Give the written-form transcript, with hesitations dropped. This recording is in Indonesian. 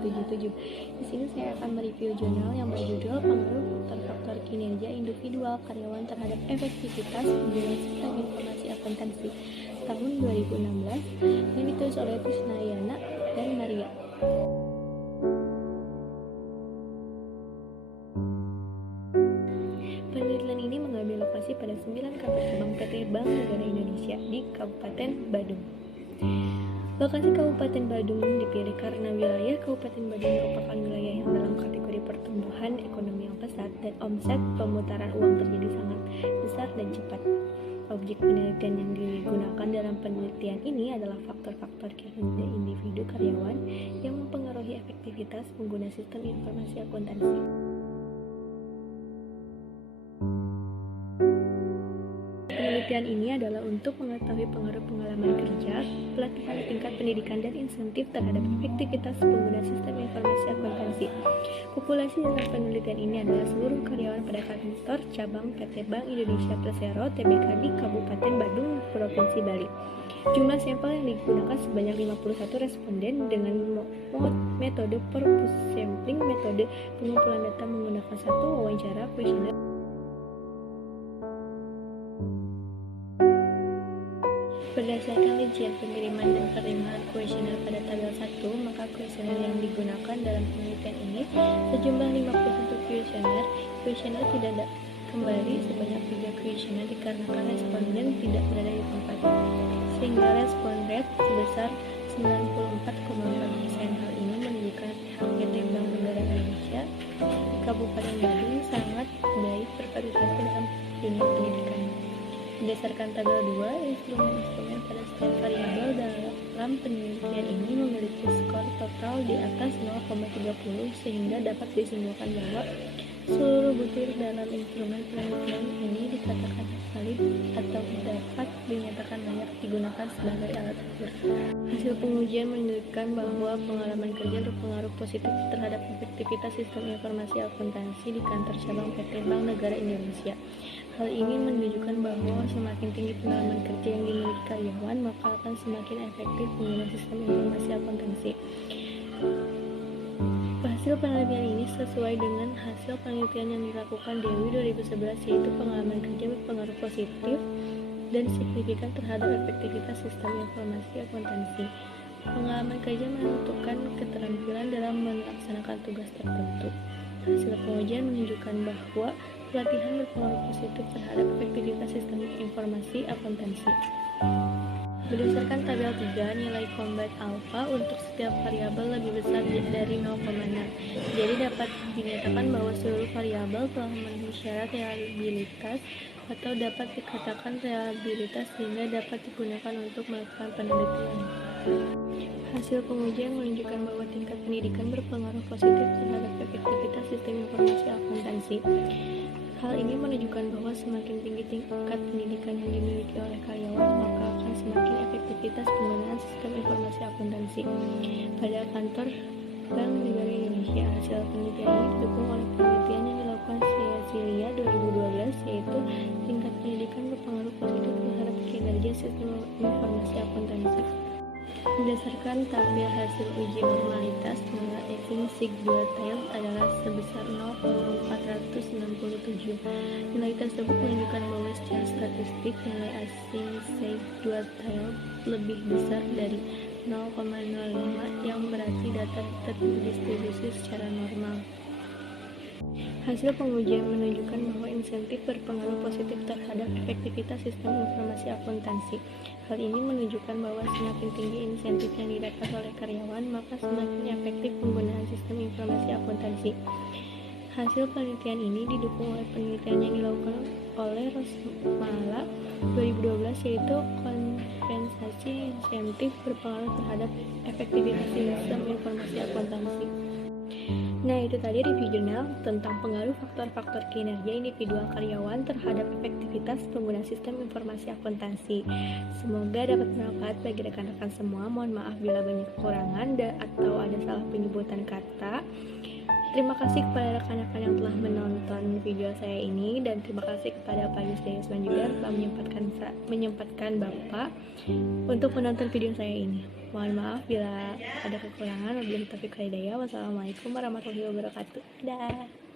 2077. Di sini saya akan mereview jurnal yang berjudul Pengaruh Faktor-Faktor Kinerja Individual Karyawan Terhadap Efektivitas Penggunaan Sistem Informasi Akuntansi tahun 2016 yang ditulis oleh Krisnayana dan Maria. Penelitian ini mengambil lokasi pada 9 kantor cabang PT Bank Negara Indonesia di Kabupaten Badung. Lokasi Kabupaten Badung dipilih karena wilayah Kabupaten Badung merupakan wilayah yang dalam kategori pertumbuhan ekonomi yang pesat dan omset pemutaran uang terjadi sangat besar dan cepat. Objek penelitian yang digunakan dalam penelitian ini adalah faktor-faktor kinerja individu karyawan yang mempengaruhi efektivitas pengguna sistem informasi akuntansi. Penelitian ini adalah untuk mengetahui pengaruh pengalaman kerja, pelatihan tingkat pendidikan, dan insentif terhadap efektivitas pengguna sistem informasi akuntansi. Populasi dalam penelitian ini adalah seluruh karyawan pada kantor cabang PT Bank Indonesia Persero Tbk di Kabupaten Badung, Provinsi Bali. Jumlah sampel yang digunakan sebanyak 51 responden dengan metode purpose sampling, metode pengumpulan data menggunakan satu wawancara kuesioner. Berdasarkan rincian pengiriman dan penerimaan kuesioner pada tabel 1, maka kuesioner yang digunakan dalam penelitian ini sejumlah 50 kuesioner tidak kembali sebanyak 3 kuesioner dikarenakan responden tidak berada di tempat, sehingga respon rate sebesar 94,4%. Hal ini menunjukkan pihak PT Bank Negara Indonesia di Kabupaten Badung sangat baik berpartisipasi dalam dunia pendidikan. Berdasarkan tabel 2, instrumen-instrumen pada setiap variabel dalam penelitian ini memiliki skor total di atas 0,30 sehingga dapat disimpulkan bahwa seluruh butir dalam instrumen penelitian ini dikatakan valid atau dapat dinyatakan layak digunakan sebagai alat ukur. Hasil pengujian menunjukkan bahwa pengalaman kerja berpengaruh positif terhadap efektivitas sistem informasi akuntansi di kantor cabang PT Bank Negara Indonesia. Hal ini menunjukkan bahwa semakin tinggi pengalaman kerja yang dimiliki karyawan, maka akan semakin efektif pengguna sistem informasi akuntansi. Hasil penelitian ini sesuai dengan hasil penelitian yang dilakukan Dewi 2011, yaitu pengalaman kerja berpengaruh positif dan signifikan terhadap efektivitas sistem informasi akuntansi. Pengalaman kerja menentukan keterampilan dalam melaksanakan tugas tertentu. Hasil pengujian menunjukkan bahwa pelatihan berpengaruh positif terhadap efektivitas sistem informasi akuntansi. Berdasarkan tabel 3, nilai combat alpha untuk setiap variabel lebih besar dari 0,6. Jadi dapat dinyatakan bahwa seluruh variabel telah memenuhi syarat reliabilitas atau dapat dikatakan reliabilitas sehingga dapat digunakan untuk melakukan penelitian. Hasil pengujian menunjukkan bahwa tingkat pendidikan berpengaruh positif terhadap efektivitas sistem informasi akuntansi. Hal ini menunjukkan bahwa semakin tinggi tingkat pendidikan yang dimiliki oleh karyawan, maka akan semakin efektivitas penggunaan sistem informasi akuntansi. Pada kantor Bank Negara Indonesia, hasil penelitian ini didukung oleh penelitian yang dilakukan Cecilia 2012, yaitu tingkat pendidikan berpengaruh positif terhadap kinerja sistem informasi akuntansi. Berdasarkan tabel hasil uji normalitas, nilai asing SIG 2 tail adalah sebesar 0,467. Nilai tersebut menunjukkan bahwa secara statistik nilai asing SIG 2 tail lebih besar dari 0,05 yang berarti data terdistribusi secara normal. Hasil pengujian menunjukkan bahwa insentif berpengaruh positif terhadap efektivitas sistem informasi akuntansi. Hal ini menunjukkan bahwa semakin tinggi insentif yang didapat oleh karyawan, maka semakin efektif penggunaan sistem informasi akuntansi. Hasil penelitian ini didukung oleh penelitian yang dilakukan oleh Rosmala 2012, yaitu kompensasi insentif berpengaruh terhadap efektivitas sistem informasi akuntansi. Nah, itu tadi review jurnal tentang pengaruh faktor-faktor kinerja individual karyawan terhadap efektivitas pengguna sistem informasi akuntansi. Semoga dapat bermanfaat bagi rekan-rekan semua. Mohon maaf bila banyak kekurangan atau ada salah penyebutan kata. Terima kasih kepada rekan-rekan yang telah menonton video saya ini, dan terima kasih kepada Pak Yusman juga telah menyempatkan Bapak untuk menonton video saya ini. Mohon maaf bila ada kekurangan. Wabillahi taufiq wal hidayah. Wassalamualaikum warahmatullahi wabarakatuh. Dadah.